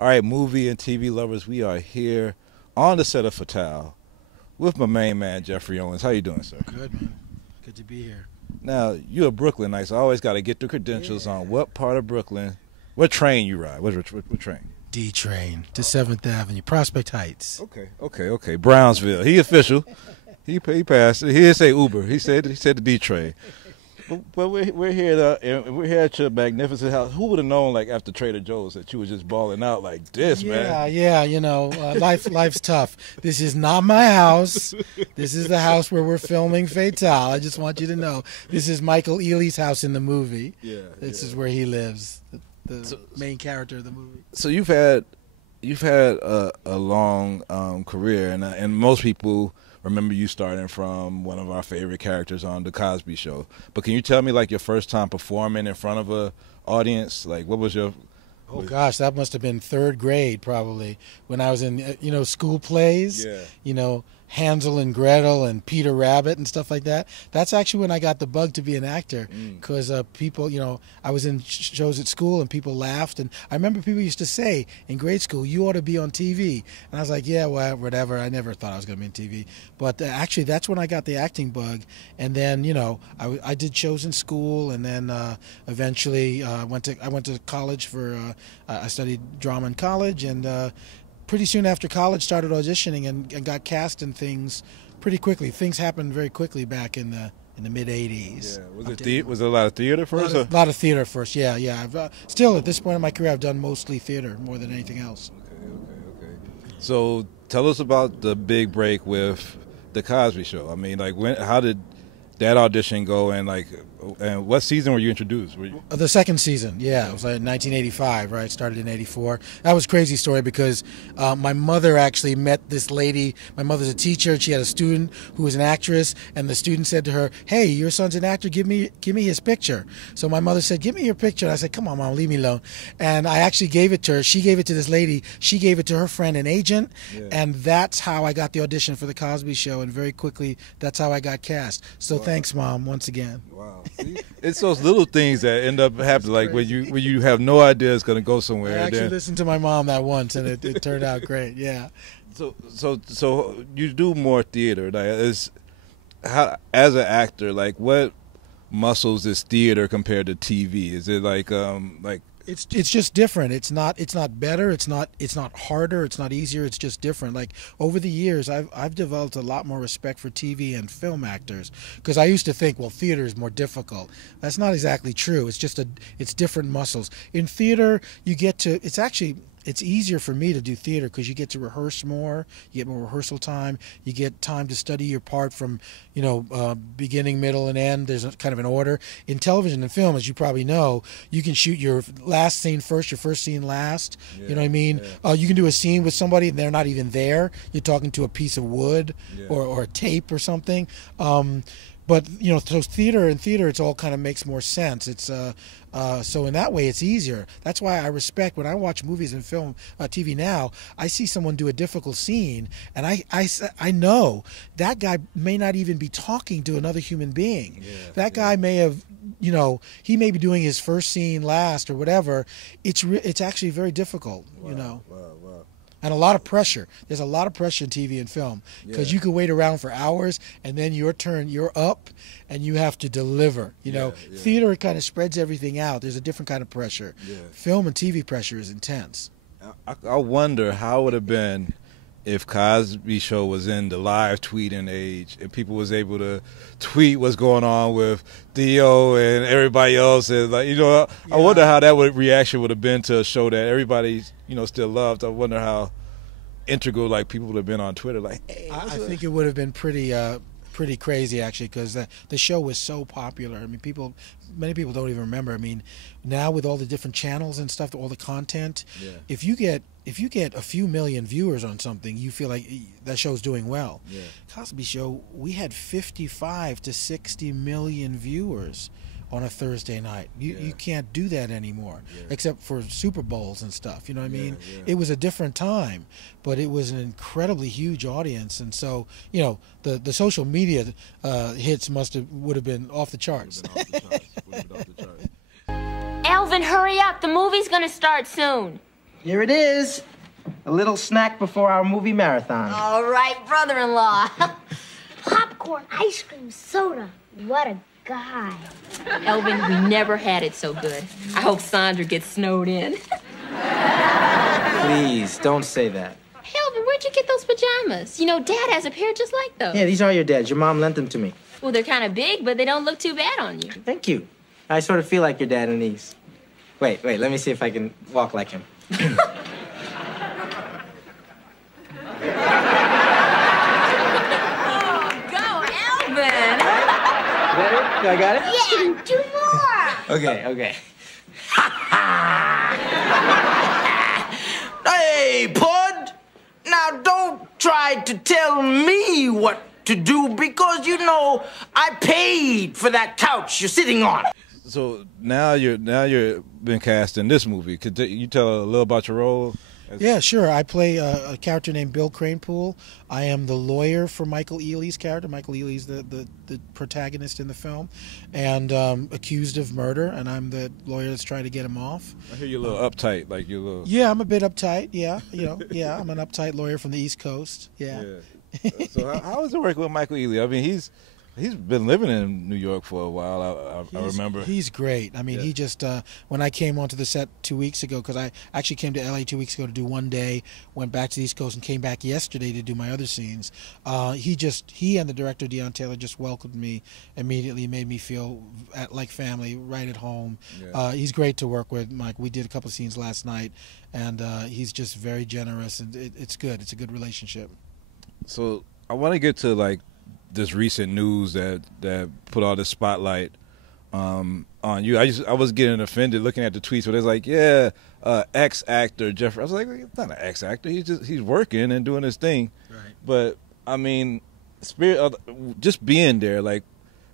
All right, movie and TV lovers, we are here on the set of FATALE with my main man, Geoffrey Owens. How you doing, sir? Good, man. Good to be here. Now, you're a Brooklynite, so I always got to get the credentials on what part of Brooklyn, what train you ride. What train? D train to 7th Avenue, Prospect Heights. Okay. Brownsville. He official. He passed. He didn't say Uber. He said the D train. But we're here and we're here at your magnificent house. Who would have known, like after Trader Joe's, that you were just balling out like this, man? Yeah. You know, life's tough. This is not my house. This is the house where we're filming Fatale. I just want you to know, this is Michael Ealy's house in the movie. This is where he lives. The main character of the movie. So you've had a long career, and most people remember you starting from one of our favorite characters on The Cosby Show. But can you tell me, like, your first time performing in front of a audience? Like, what was your... Oh, gosh, that must have been 3rd grade, probably, when I was in, school plays. Yeah. Hansel and Gretel and Peter Rabbit and stuff like that. That's actually when I got the bug to be an actor, because people, I was in shows at school and people laughed. And I remember people used to say in grade school, you ought to be on TV. And I was like, yeah, well, whatever. I never thought I was going to be on TV. But actually, that's when I got the acting bug. And then, I did shows in school, and then eventually I went to college for, I studied drama in college, and pretty soon after college started auditioning and got cast in things pretty quickly. Things happened very quickly back in the mid-'80s. Yeah. Was it a lot of theater first? A lot of theater first, yeah. I've still, at this point in my career, I've done mostly theater more than anything else. Okay. So tell us about the big break with The Cosby Show. I mean, like, how did that audition go, and what season were you introduced? The second season, yeah. It was like 1985, right? Started in 84. That was a crazy story because my mother actually met this lady. My mother's a teacher, and she had a student who was an actress, and the student said to her, hey, your son's an actor, give me his picture. So my mother said, give me your picture. And I said, come on, Mom, leave me alone. And I actually gave it to her. She gave it to this lady. She gave it to her friend, an agent, and that's how I got the audition for The Cosby Show, and very quickly, that's how I got cast. So thanks, Mom, once again. Wow. See? It's those little things that end up happening, like when you have no idea it's going to go somewhere. I actually listened to my mom that once, and it turned out great. Yeah. So you do more theater. Like, as an actor, like, what muscles is theater compared to TV? Is it like It's just different. It's not better. It's not harder. It's not easier. It's just different. Like, over the years, I've developed a lot more respect for TV and film actors, because I used to think, well, theater is more difficult. That's not exactly true. It's just it's different muscles. In theater, you get to. It's easier for me to do theater because you get to rehearse more. You get more rehearsal time. You get time to study your part from, beginning, middle, and end. There's kind of an order. In television and film, as you probably know, you can shoot your last scene first, your first scene last. You know what I mean? Yeah. You can do a scene with somebody and they're not even there. You're talking to a piece of wood or a tape or something. But so theater, it's all kind of makes more sense. It's so in that way, it's easier. That's why I respect, when I watch movies and film, TV now, I see someone do a difficult scene, and I know that guy may not even be talking to another human being. That guy may have, he may be doing his first scene last or whatever. It's actually very difficult, Wow. And a lot of pressure. There's a lot of pressure in TV and film, because you can wait around for hours, and then your turn, you're up, and you have to deliver. Theater kind of spreads everything out. There's a different kind of pressure. Film and TV pressure is intense. I wonder how it would have been if Cosby Show was in the live tweeting age, if people was able to tweet what's going on with Theo and everybody else, and I wonder how that reaction would have been to a show that everybody still loved. I wonder how integral people would have been on Twitter. Like, hey, I think it would have been pretty crazy, actually, because the show was so popular. I mean, many people don't even remember. I mean, now with all the different channels and stuff, all the content, if you get a few million viewers on something, you feel like that show's doing well. Cosby Show, we had 55 to 60 million viewers on a Thursday night. You can't do that anymore, except for Super Bowls and stuff. You know what I mean? It was a different time, but it was an incredibly huge audience, and so the social media hits would have been off the charts. Alvin, hurry up! The movie's gonna start soon. Here it is. A little snack before our movie marathon. All right, brother-in-law. Popcorn, ice cream, soda. What a guy. Elvin, we never had it so good. I hope Sandra gets snowed in. Please, don't say that. Elvin, where'd you get those pajamas? You know, Dad has a pair just like those. Yeah, these are your dad's. Your mom lent them to me. Well, they're kind of big, but they don't look too bad on you. Thank you. I sort of feel like your dad in these. Wait, let me see if I can walk like him. I got it? Yeah, do more. Okay. Hey, Pud! Now, don't try to tell me what to do because, you know, I paid for that couch you're sitting on. So now you're been cast in this movie. Could you tell a little about your role? Yeah, sure. I play a character named Bill Cranepool. I am the lawyer for Michael Ealy's character. Michael Ealy's the protagonist in the film, and accused of murder, and I'm the lawyer that's trying to get him off. I hear you're a little uptight, like you're a little... Yeah, I'm a bit uptight, yeah. Yeah, I'm an uptight lawyer from the East Coast, yeah. So how is it working with Michael Ealy? I mean, he's been living in New York for a while. I remember. He's great. I mean, he just when I came onto the set 2 weeks ago, because I actually came to LA 2 weeks ago to do one day, went back to the East Coast, and came back yesterday to do my other scenes. He and the director Deon Taylor just welcomed me immediately, made me feel like family, right at home. Yeah. He's great to work with, Mike. We did a couple of scenes last night, and he's just very generous, and it's good. It's a good relationship. So I want to get to like this recent news that put all this spotlight on you. I was getting offended looking at the tweets where it's like, yeah, ex-actor Geoffrey. I was like, it's not an ex-actor. He's working and doing his thing. Right. But I mean, just being there, like,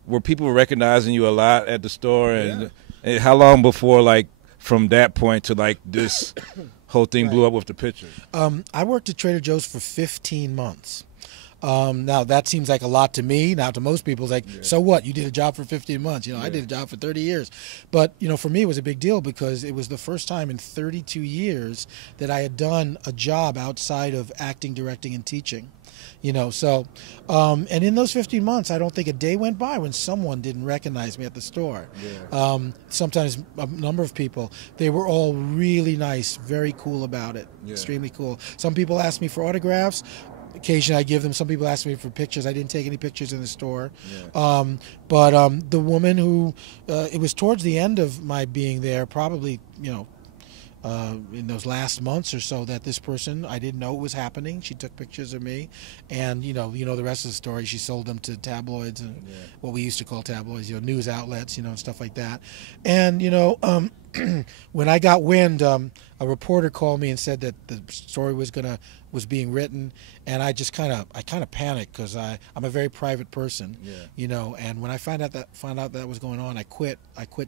were people recognizing you a lot at the store, and how long before, like, from that point to like this whole thing blew up with the picture? I worked at Trader Joe's for 15 months. Now, that seems like a lot to me. Now, to most people, it's like, so what? You did a job for 15 months. I did a job for 30 years. But, for me, it was a big deal because it was the first time in 32 years that I had done a job outside of acting, directing, and teaching. So, and in those 15 months, I don't think a day went by when someone didn't recognize me at the store. Yeah. Sometimes a number of people, they were all really nice, very cool about it, extremely cool. Some people asked me for autographs. Occasionally I give them. Some people ask me for pictures. I didn't take any pictures in the store. Yeah. But the woman who, it was towards the end of my being there, probably, in those last months or so, that this person, I didn't know it was happening. She took pictures of me, and the rest of the story. She sold them to tabloids and what we used to call tabloids, news outlets, and stuff like that. And when I got wind, a reporter called me and said that the story was being written, and I kind of panicked because I'm a very private person, and when I found out that was going on, I quit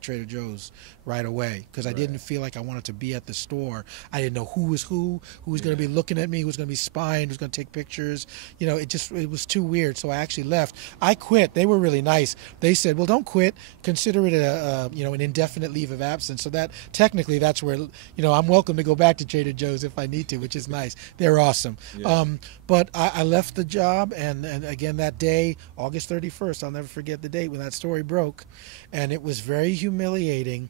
Trader Joe's right away because I didn't feel like I wanted to be at the store. I didn't know who was going to be looking at me, who was going to be spying, who was going to take pictures. It was too weird, so I actually left. I quit. They were really nice. They said, well, don't quit. Consider it an indefinite leave of absence. So that technically that's where I'm welcome to go back to Trader Joe's if I need to, which is nice. They're awesome. Yeah. But I left the job, and again that day, August 31st, I'll never forget the date when that story broke, and it was very humiliating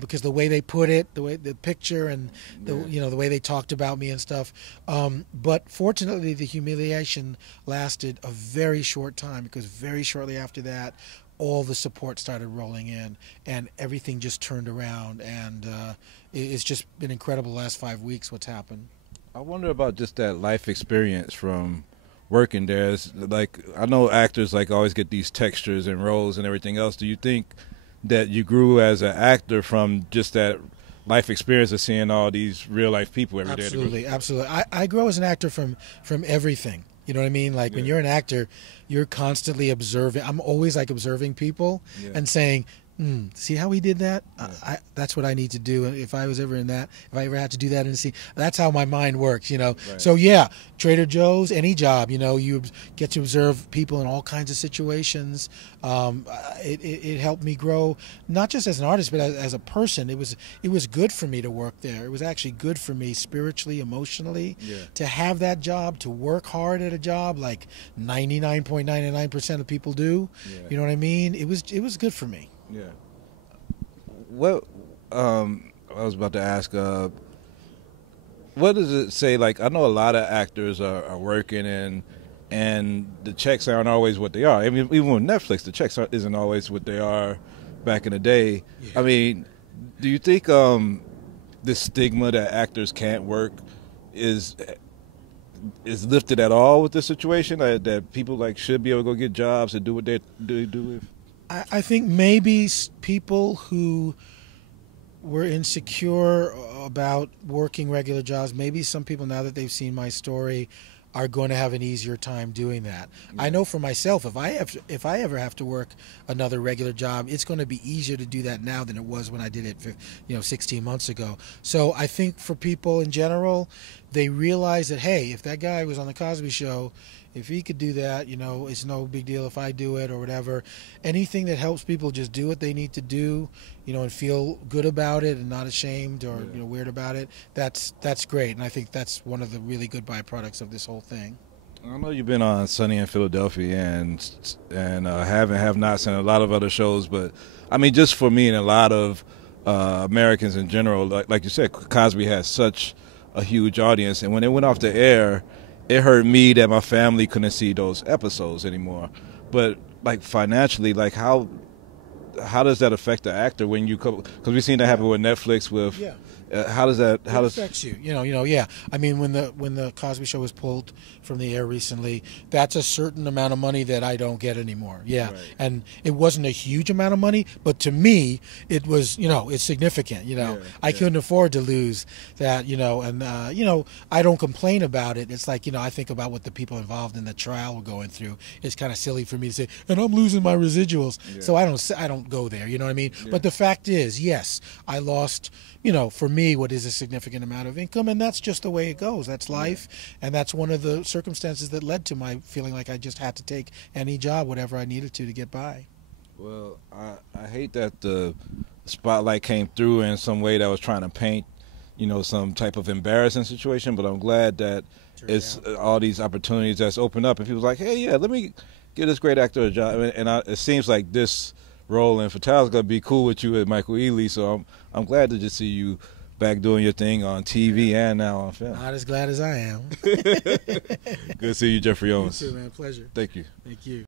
because the way they put it, the picture, and the way they talked about me and stuff. But fortunately, the humiliation lasted a very short time because very shortly after that, all the support started rolling in, and everything just turned around, and it's just been incredible the last 5 weeks what's happened. I wonder about just that life experience from working there. It's like, I know actors always get these textures and roles and everything else. Do you think that you grew as an actor from just that life experience of seeing all these real life people every day? Absolutely. I grow as an actor from everything. You know what I mean? Like when you're an actor, you're constantly observing. I'm always observing people and saying, See how he did that? That's what I need to do. If I was ever in that, if I ever had to do that in a scene, that's how my mind works, you know. Right. So yeah, Trader Joe's, any job, you know, you get to observe people in all kinds of situations. It helped me grow, not just as an artist, but as a person. It was good for me to work there. It was actually good for me spiritually, emotionally, to have that job, to work hard at a job like 99.99% of people do. You know what I mean? It was good for me. Yeah. What I was about to ask, what does it say? Like, I know a lot of actors are working and the checks aren't always what they are. I mean, even with Netflix, the checks isn't always what they are back in the day. I mean, do you think this stigma that actors can't work is lifted at all with this situation? That people like should be able to go get jobs and do what they do? I think maybe people who were insecure about working regular jobs, maybe some people, now that they've seen my story, are going to have an easier time doing that. I know for myself, if I ever have to work another regular job, it's going to be easier to do that now than it was when I did it 16 months ago. So I think for people in general, they realize that, hey, if that guy was on the Cosby Show, if he could do that, you know, it's no big deal if I do it or whatever. Anything that helps people just do what they need to do, you know, and feel good about it and not ashamed or weird about it, that's great. And I think that's one of the really good byproducts of this whole thing. I know you've been on Sunny in Philadelphia and Have Nots and a lot of other shows, but I mean, just for me and a lot of Americans in general, like you said, Cosby has such a huge audience, and when it went off the air, it hurt me that my family couldn't see those episodes anymore. But like financially, like how does that affect the actor when you come? Because we've seen that happen with Netflix. With how does that? How does it affects you? Yeah. I mean, when the Cosby Show was pulled from the air recently, that's a certain amount of money that I don't get anymore. Yeah, right. And it wasn't a huge amount of money, but to me, it was. It's significant. I couldn't afford to lose that. And I don't complain about it. It's like I think about what the people involved in the trial were going through. It's kind of silly for me to say, and I'm losing my residuals. Yeah. So I don't go there. You know what I mean? Yeah. But the fact is, yes, I lost. For me, what is a significant amount of income, and that's just the way it goes. That's life, and that's one of the circumstances that led to my feeling like I just had to take any job, whatever I needed to get by. Well, I hate that the spotlight came through in some way that was trying to paint, some type of embarrassing situation, but I'm glad that it's all these opportunities that's opened up, and people's like, hey, yeah, let me give this great actor a job, and it seems like this role in Fatale is going to be cool with you and Michael Ealy, so I'm glad to just see you back doing your thing on TV and now on film. Not as glad as I am. Good to see you, Geoffrey Owens. You too, man. Pleasure. Thank you. Thank you.